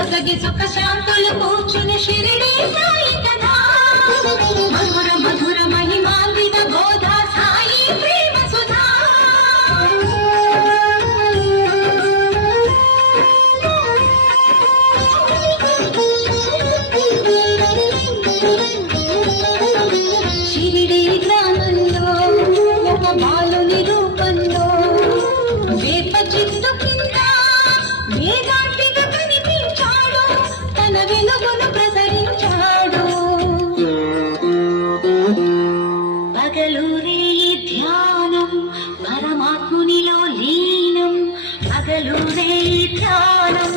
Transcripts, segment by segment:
నొసగి సుఖ శాంతులు కూర్చుని షిరిడి సాయి కదా మధుర మధుర మహిమాన్విత బోధ సాయి ప్రేమ సుధా షిరిడి గ్రామంలో ఒక బాలుని రూపంలో వేప చెట్టు కింద వేదాంతిగా కనిపించాడు తన వెలుగును ప్రసరించాడు పగలూరే ధ్యానం పరమాత్మునిలో లీనం పగలూరే ధ్యానం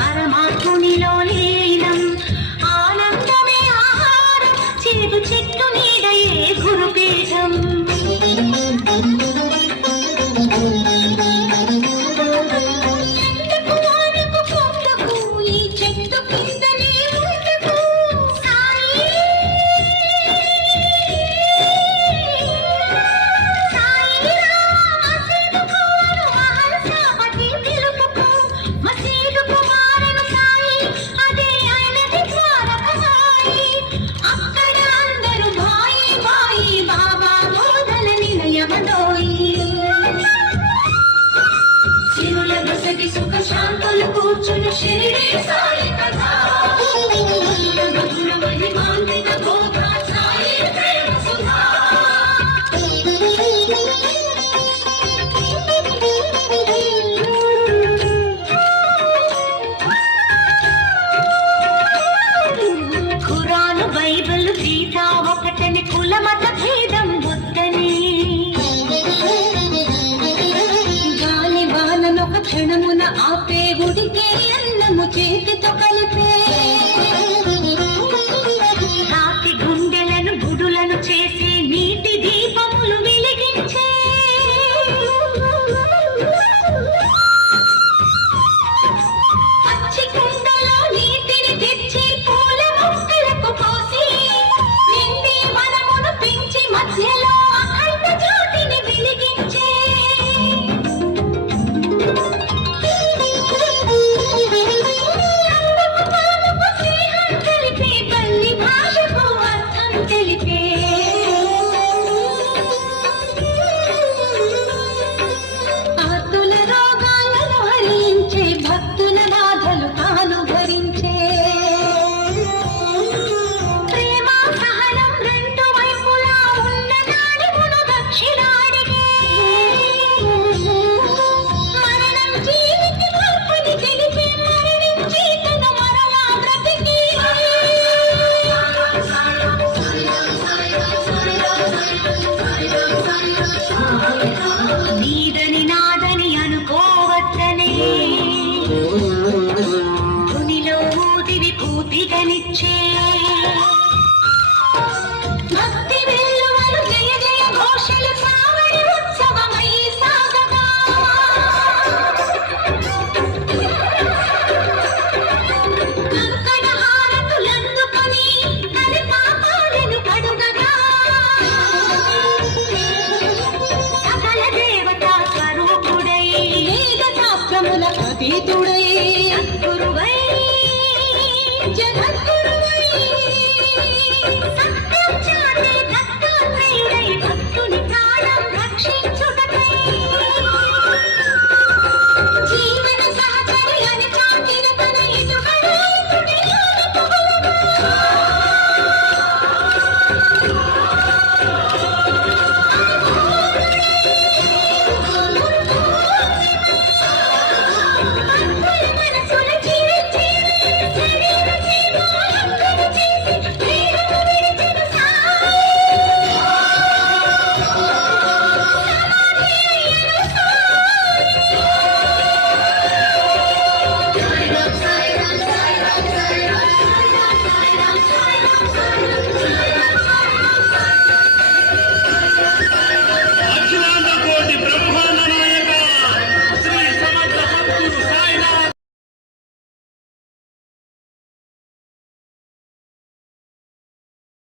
పరమాత్మునిలో లీనం ఆనందమే ఆహారం చేదు చెట్టు నీడయే గురుపీఠం సుఖ శాంతులు కూర్చుని షిరిడి సాయి కదా మధుర మహిమాన్విత బోధ సాయి ప్రేమ సుధా ఖురాను బైబిల్ గీత ఒకటని కుల మత